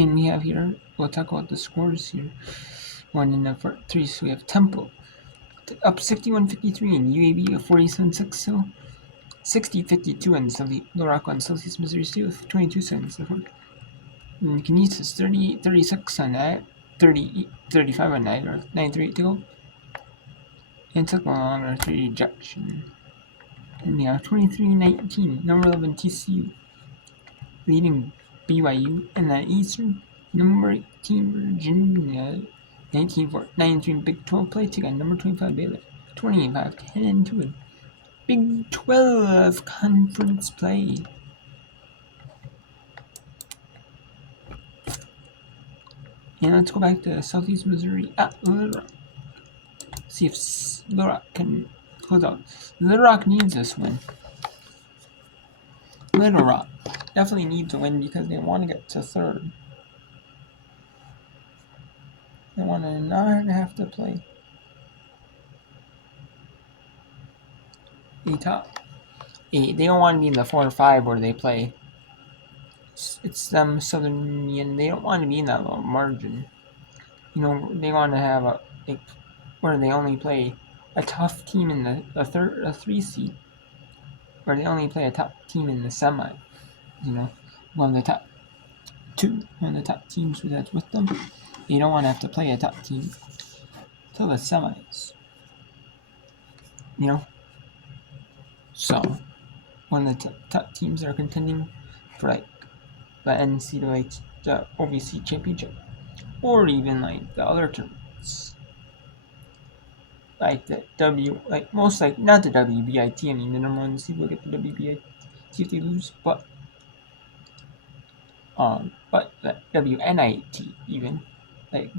And we have here, we'll talk about the scores here. 1 and 3. So we have Temple up 61-53 and UAB of 47-6. So 60-52 and Little Rock on Celsius, Missouri State with 22 seconds left. And Canisius 30-36 on that, 35 on that, or 9-3 to go. And took one longer after ejection. And we have 23-19, number 11 TCU leading BYU, and that Eastern, number 18 Virginia, 19-3 Big 12 play took on number 25 Baylor, 25-10 in Big 12 conference play. And let's go back to Southeast Missouri at Little Rock. See if Little Rock can close out. Little Rock needs this win. Little Rock definitely needs a win because they want to get to third. They want to not have to play a top 8. They don't want to be in the 4 or 5 where they play. It's them Southern Union. They don't want to be in that little margin. You know, they want to have a where they only play a tough team in the 3 seed, where they only play a top team in the semi. You know, one of the top 2, one of the top teams that's with them. They don't want to have to play a top team till the semis. You know, so one of the top teams that are contending for like the NCAA, the OVC championship, or even like the other tournaments, like the not the WBIT. I mean, the number 1 seed will get the WBIT if they lose, but the WNIT even, like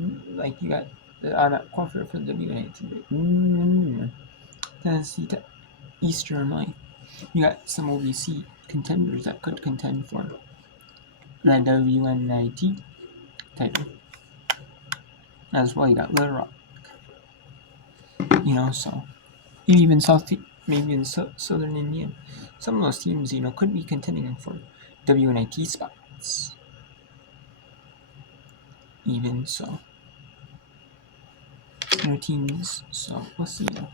you got the qualifier for the WNIT. Tennessee Eastern, like you got some OVC contenders that could contend for that WNIT title. As well, you got Little Rock. You know, so even maybe in Southern Indiana, some of those teams, you know, could be contending for WNIT spots. Even so, you know, teams. So we'll see. You know.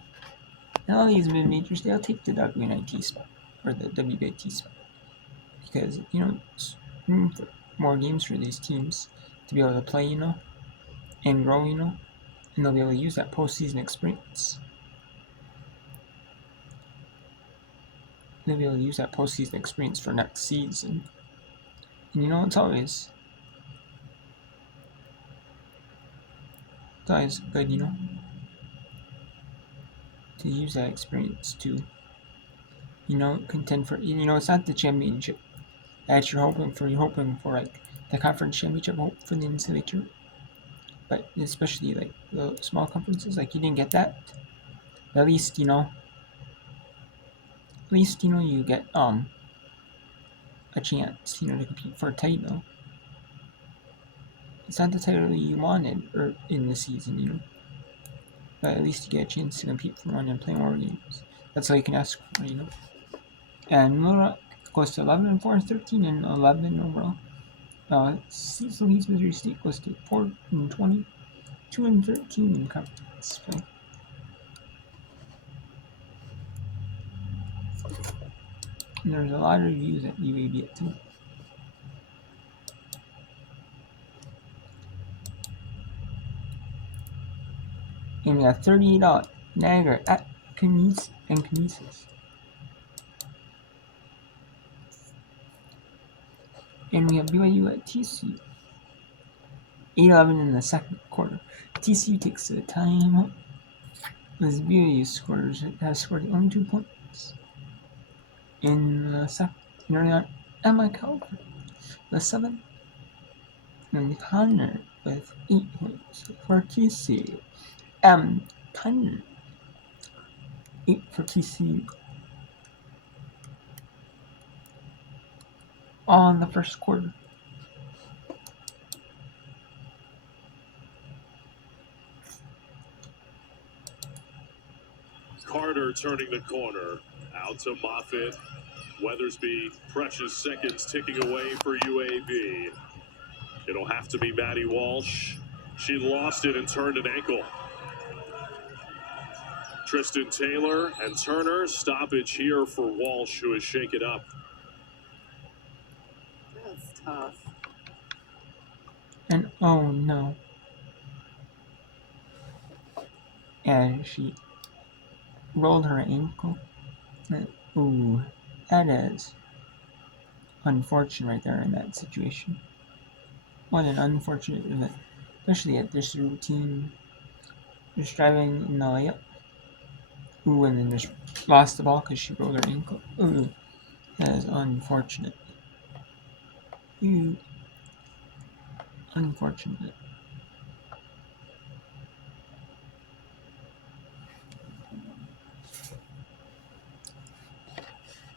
And all these mid majors, they'll take the WNIT spot or the WBIT spot because you know it's room for more games for these teams to be able to play, you know, and grow, you know, and they'll be able to use that postseason experience. They'll be able to use that postseason experience for next season. And you know, it's always good, you know, to use that experience to, you know, contend for, you know, it's not the championship that you're hoping for. You're hoping for like the conference championship, hope for the NCAA tournament. But especially like the small conferences, like you didn't get that. But at least you know you get a chance, you know, to compete for a title. It's not the title you wanted or in the season, you know. But at least you get a chance to compete for one and play more games. That's all you can ask for, you know. And Little Rock goes to 11-4-13 and 11 overall. Southeast Missouri State goes to 4-20, 2-13 in conference play. And there's a lot of reviews at UAB at too. And we got $38 Niagara at Canisius. And we have BYU at TCU. 8-11 in the second quarter. TCU takes the time as BYU has scored only 2 points. In the second, Emma Calvert, the 7th, and Connor with 8 points for TCU. Connor, 8 for TCU. On the first quarter. Carter turning the corner. Out to Moffitt. Weathersby, precious seconds ticking away for UAB. It'll have to be Maddie Walsh. She lost it and turned an ankle. Tristan Taylor and Turner, stoppage here for Walsh, who is shaken up. That's tough. And oh no. And she rolled her ankle. Ooh, that is unfortunate right there in that situation. What an unfortunate event. Especially at this routine. Just driving in the layup. Ooh, and then just lost the ball because she rolled her ankle. Ooh, that is unfortunate. Ooh, unfortunate.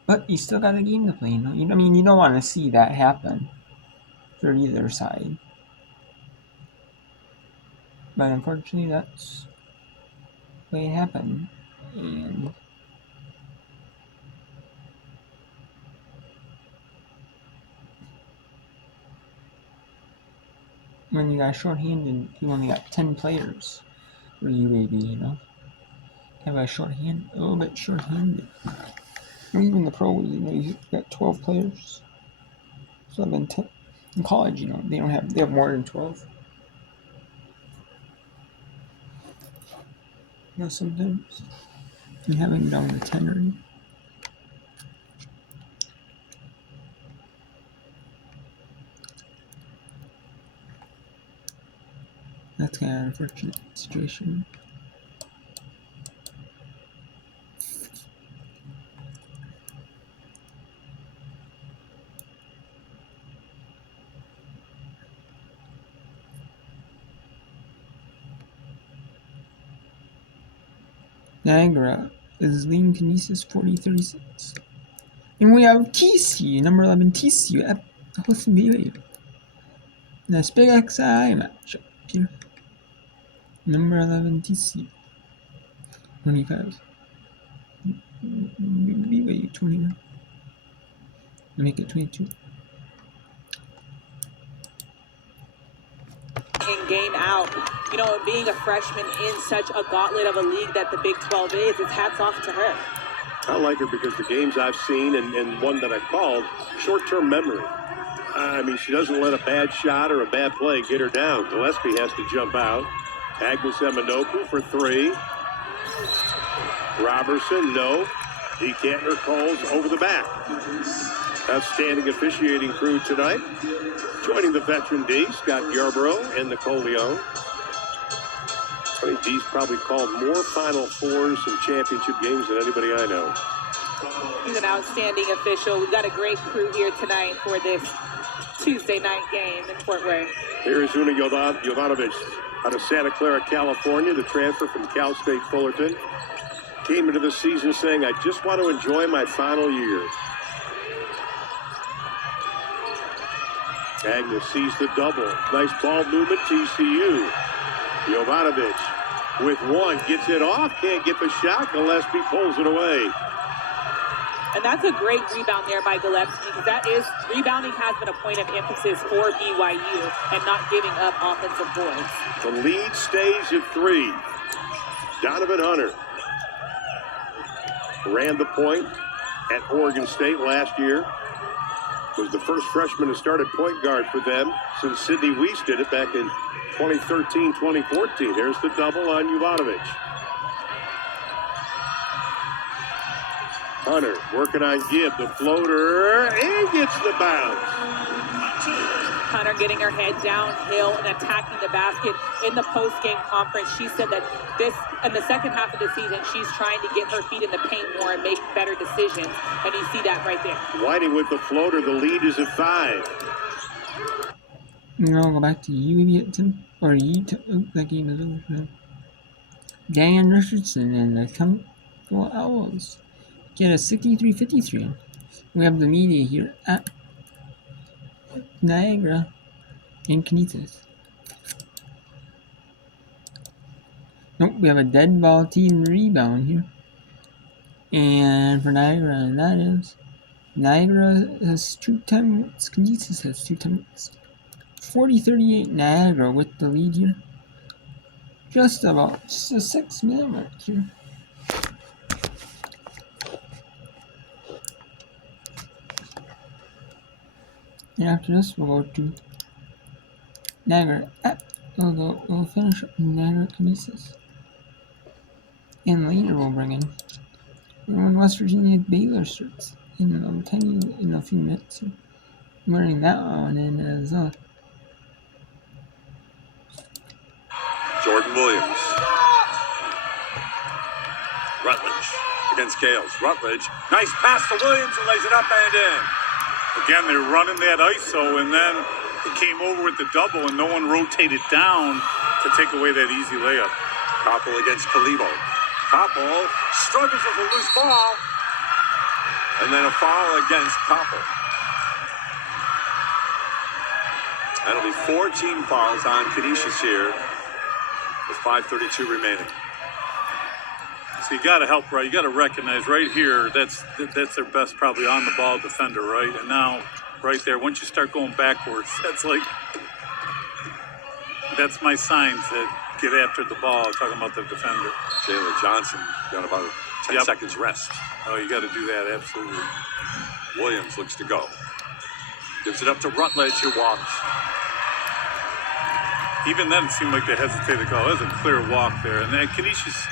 But you still got a game to play, you know? I mean, you don't want to see that happen for either side. But unfortunately, that's the way it happened. And when you got shorthanded, you only got 10 players for UAB, you know? Have a little bit shorthanded. Or even the pros, you know, you got 12 players. So I've been in college, you know, they have more than 12. You know, sometimes you have them down to 10 already. That's kind of an unfortunate situation. Niagara is leading Kinesis 40-36. And we have TCU, number 11 TCU at hosting BYU. That's big XI matchup here. Number 11 TCU. 25. BYU 21. Make it 22. In game out, you know, being a freshman in such a gauntlet of a league that the Big 12 is, it's hats off to her. I like her because the games I've seen and one that I called, short-term memory. I mean, she doesn't let a bad shot or a bad play get her down. Gillespie has to jump out. Agnes Eminoku for three. Robertson, no. D. Cantner-Coles over the back. Outstanding officiating crew tonight. Joining the veteran D, Scott Yarborough and Nicole Leone. I think D's probably called more Final Fours and championship games than anybody I know. He's an outstanding official. We've got a great crew here tonight for this Tuesday night game in Fort Worth. Here is Una Jovanovic out of Santa Clara, California, the transfer from Cal State Fullerton. Came into the season saying, I just want to enjoy my final year. Agnes sees the double. Nice ball movement, TCU. Jovanovic with one, gets it off, can't get the shot. Gillespie pulls it away. And that's a great rebound there by Gillespie, because rebounding has been a point of emphasis for BYU and not giving up offensive boards. The lead stays at 3. Donovan Hunter ran the point at Oregon State last year. Was the first freshman to start at point guard for them since Sidney Weiss did it back in 2013-2014. There's the double on Jovanovic. Hunter working on Gibb, the floater, and gets the bounce. Hunter getting her head downhill and attacking the basket. In the post-game conference, she said that in the second half of the season, she's trying to get her feet in the paint more and make better decisions. And you see that right there. Whiting with the floater. The lead is at 5. Now I'll go back to UAB at 10. Or that game is over. Dan Richardson and the Temple Owls get a 63-53. We have the media here at Niagara and Kinesis. Nope, we have a dead ball team rebound here. And for Niagara, and that is Niagara has 2 timeouts. Kinesis has 2 timeouts. 40-38 Niagara with the lead here. Just about the 6-minute mark here. And after this, we'll go to Niagara at. We'll finish up Niagara Kinesis. And later we'll bring in when West Virginia Baylor starts in a few minutes here. I'm bringing that one in as well. Jordan Williams. Rutledge against Gales. Rutledge, nice pass to Williams and lays it up and in. Again, they're running that ISO, and then it came over with the double, and no one rotated down to take away that easy layup. Koppel against Kalibo. Koppel struggles with a loose ball, and then a foul against Koppel. That'll be 14 fouls on Canisius here with 5:32 remaining. So you got to help, right? You got to recognize right here, that's their best probably on the ball defender, right? And now right there, once you start going backwards, that's my sign to get after the ball, talking about the defender. Jayla Johnson got about 10 seconds rest. Oh, you got to do that, absolutely. Williams looks to go. Gives it up to Rutledge, who walks. Even then, it seemed like they hesitated to call. It was a clear walk there. And then Canisius,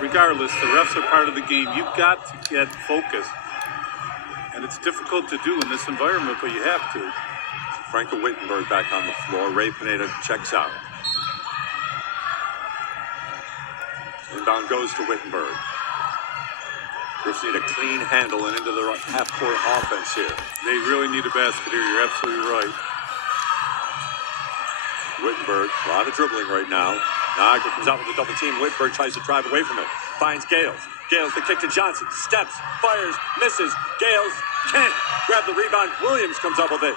regardless, the refs are part of the game. You've got to get focused. And it's difficult to do in this environment, but you have to. Franco Wittenberg back on the floor. Ray Pineda checks out. Inbound goes to Wittenberg. Griffs need a clean handle and into the half-court offense here. They really need a basket here. You're absolutely right. Wittenberg, a lot of dribbling right now. Niagara comes out with a double team. Wittenberg tries to drive away from it. Finds Gales. Gales the kick to Johnson. Steps, fires, misses. Gales can't grab the rebound. Williams comes up with it.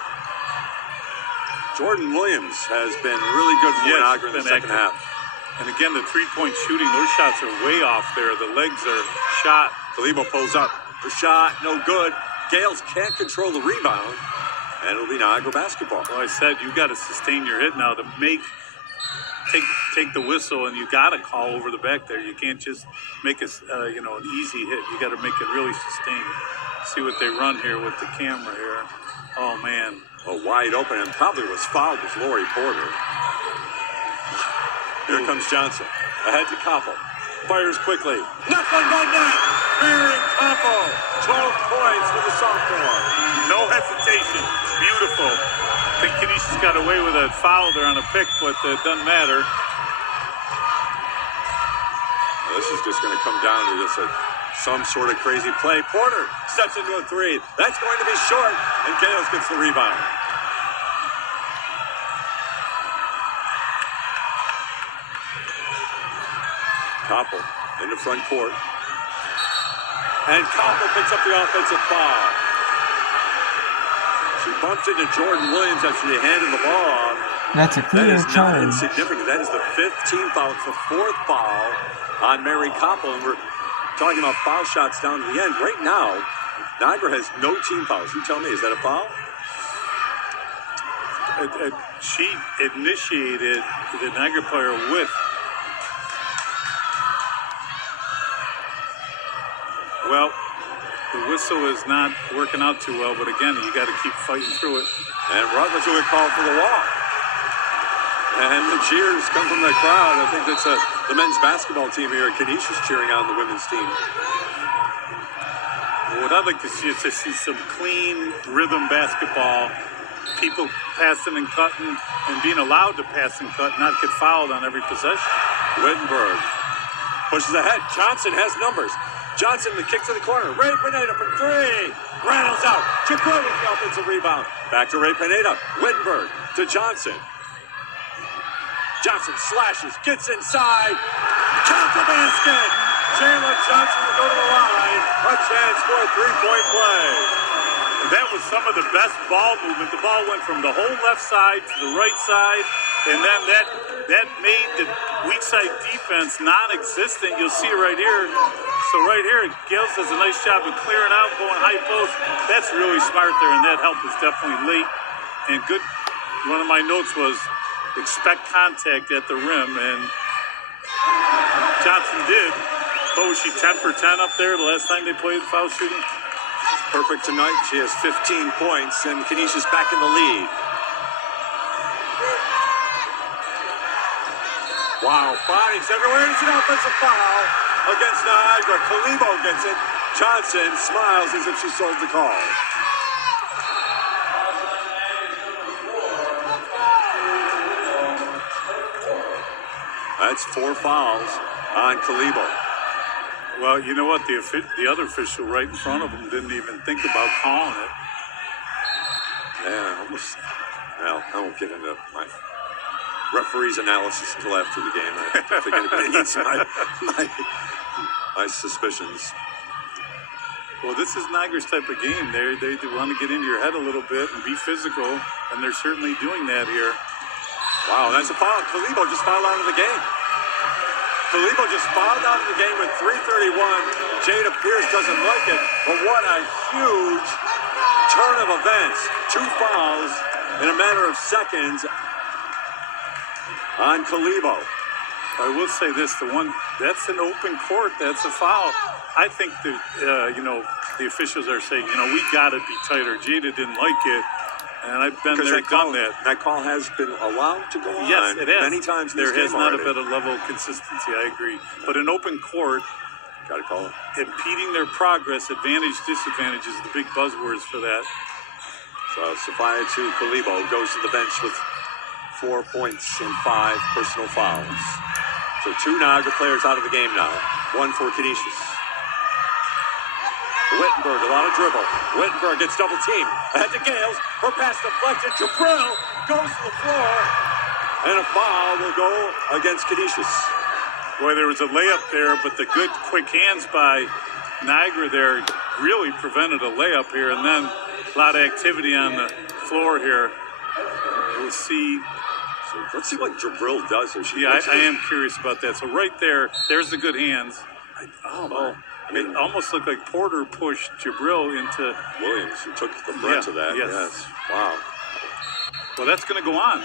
Jordan Williams has been really good for Niagara in the second half. And again, the three-point shooting, those shots are way off there. The legs are shot. Kalibo pulls up. The shot, no good. Gales can't control the rebound. And it'll be Niagara basketball. Well, I said you got to sustain your hit now to take the whistle, and you got to call over the back there. You can't just make an easy hit. You got to make it really sustained. See what they run here with the camera here. Oh man, wide open, and probably was fouled was Lori Porter. Here comes Johnson. Ahead to Koppel. Fires quickly. Nothing but net. Mary Koppel. 12 points for the sophomore. No hesitation. Beautiful. I think Canisius got away with a foul there on a pick, but it doesn't matter. This is just going to come down to just some sort of crazy play. Porter steps into a three. That's going to be short, and Gales gets the rebound. Koppel in the front court. And Koppel picks up the offensive foul. She bumped into Jordan Williams after they handed the ball off. That's a clear charge. That is charge. not insignificant. That is the 15th foul. It's the 4th foul on Mary Koppel. And we're talking about foul shots down to the end. Right now, Niagara has no team fouls. You tell me, is that a foul? She initiated the Niagara player with. Well, the whistle is not working out too well, but again, you got to keep fighting through it. And Rutledge will get called for the walk. And the cheers come from the crowd. I think that's the men's basketball team here at Canisius cheering on the women's team. Well, what I'd like to see is some clean rhythm basketball. People passing and cutting and being allowed to pass and cut, not get fouled on every possession. Wittenberg pushes ahead. Johnson has numbers. Johnson, the kick to the corner. Ray Pineda from three. Rattles out. Chakor with the offensive rebound. Back to Ray Pineda. Wittenberg to Johnson. Johnson slashes, gets inside. Count the basket. Jayla Johnson will go to the line. A chance for a three-point play. That was some of the best ball movement. The ball went from the whole left side to the right side, and then that made the weak side defense non-existent. You'll see it right here. So right here, Gales does a nice job of clearing out, going high post. That's really smart there, and that help was definitely late. And good one of my notes was expect contact at the rim, and Johnson did. What was she, 10 for 10 up there the last time they played foul shooting? Perfect tonight. She has 15 points, and Canisius back in the lead. Wow, bodies everywhere. It's an offensive foul against Niagara. Kalibo gets it. Johnson smiles as if she sold the call. That's 4 fouls on Kalibo. Well, you know what? The other official right in front of him didn't even think about calling it. Yeah, almost. Well, I won't get into my referee's analysis until after the game. I don't think anybody needs my suspicions. Well, this is Niagara's type of game. They want to get into your head a little bit and be physical, and they're certainly doing that here. Wow, that's a foul. Kalibo just fouled out of the game. Kalibo just fouled out of the game with 3:31. Jada Pierce doesn't like it, but what a huge turn of events. 2 fouls in a matter of seconds on Kalibo. I will say this: that's an open court. That's a foul. I think the officials are saying, we got to be tighter. Jada didn't like it, and I've been there, done that. That call has been allowed to go on. Yes, it has. Many times. There has not already. been a level of consistency. I agree, but an open court, Got to call it. impeding their progress, advantage, disadvantage is the big buzzwords for that. So Sophia to Kalibo goes to the bench with 4 points and 5 personal fouls. So 2 Niagara players out of the game now. 1 for Canisius. Wittenberg, a lot of dribble. Wittenberg gets double teamed. Ahead to Gales. Her pass deflected. Jabril goes to the floor. And a foul will go against Canisius. Boy, there was a layup there, but the good quick hands by Niagara there really prevented a layup here. And then a lot of activity on the floor here. We'll see. So let's see what Jabril does. Yeah, I am curious about that. So right there's the good hands. It almost looked like Porter pushed Jabril into Williams, who took the brunt of that. Yes. Wow. Well, that's going to go on.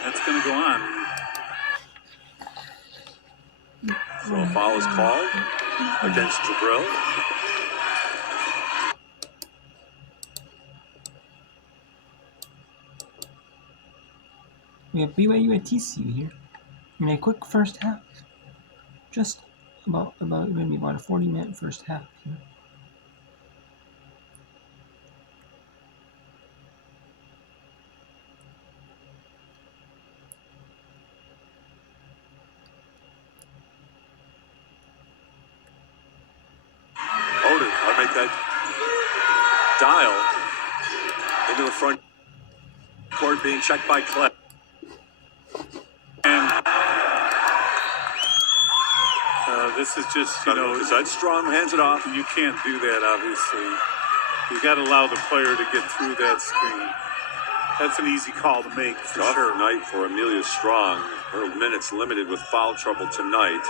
So a foul is called against Jabril. We have BYU at TCU here. In a quick first half. Just about a 40-minute first half here. Oden, I'll make that dial into the front court, being checked by Clay. And this is just, Is that strong? Hands it off. you can't do that, obviously. You got to allow the player to get through that screen. That's an easy call to make, for Tough sure. night for Amelia Strong. Her minutes limited with foul trouble tonight.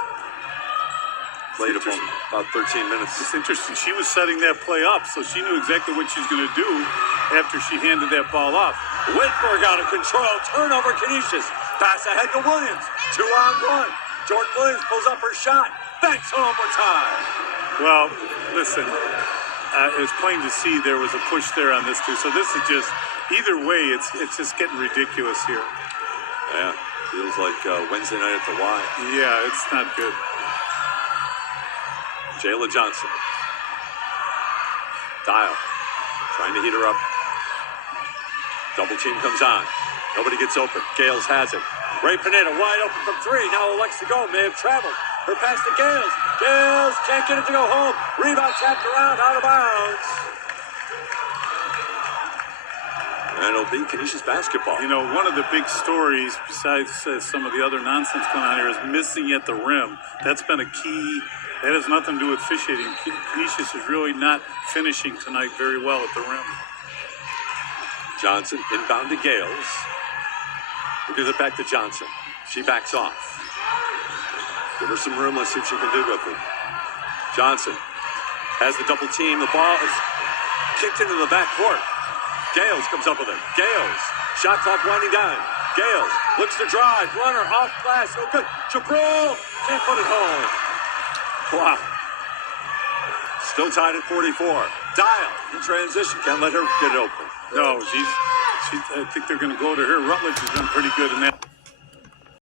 Played about 13 minutes. It's interesting. She was setting that play up, so she knew exactly what she was going to do after she handed that ball off. Whitberg out of control. Turnover, Canisius. Pass ahead to Williams. 2-on-1. Jordan Williams pulls up her shot. Banks home for time. Well, listen, it's plain to see there was a push there on this too. So this is just, either way, it's just getting ridiculous here. Yeah, feels like Wednesday night at the Y. Yeah, it's not good. Jayla Johnson. Dial. Trying to heat her up. Double team comes on. Nobody gets open. Gales has it. Ray Pineda wide open from 3. Now elects to go. May have traveled. Her pass to Gales. Gales can't get it to go home. Rebound tapped around, out of bounds. And it'll be Canisius basketball. One of the big stories, besides some of the other nonsense going on here, is missing at the rim. That's been a key. That has nothing to do with officiating. Canisius is really not finishing tonight very well at the rim. Johnson inbound to Gales. We'll give it back to Johnson. She backs off. Give her some room. Let's see what she can do with it. Johnson has the double team. The ball is kicked into the back court. Gales comes up with it. Gales. Shot clock winding down. Gales looks to drive. Runner off glass. No good. Jabril can't put it home. Wow. Still tied at 44. Dial in transition. Can't let her get it open. No, I think they're going to go to her. Rutledge has done pretty good in that.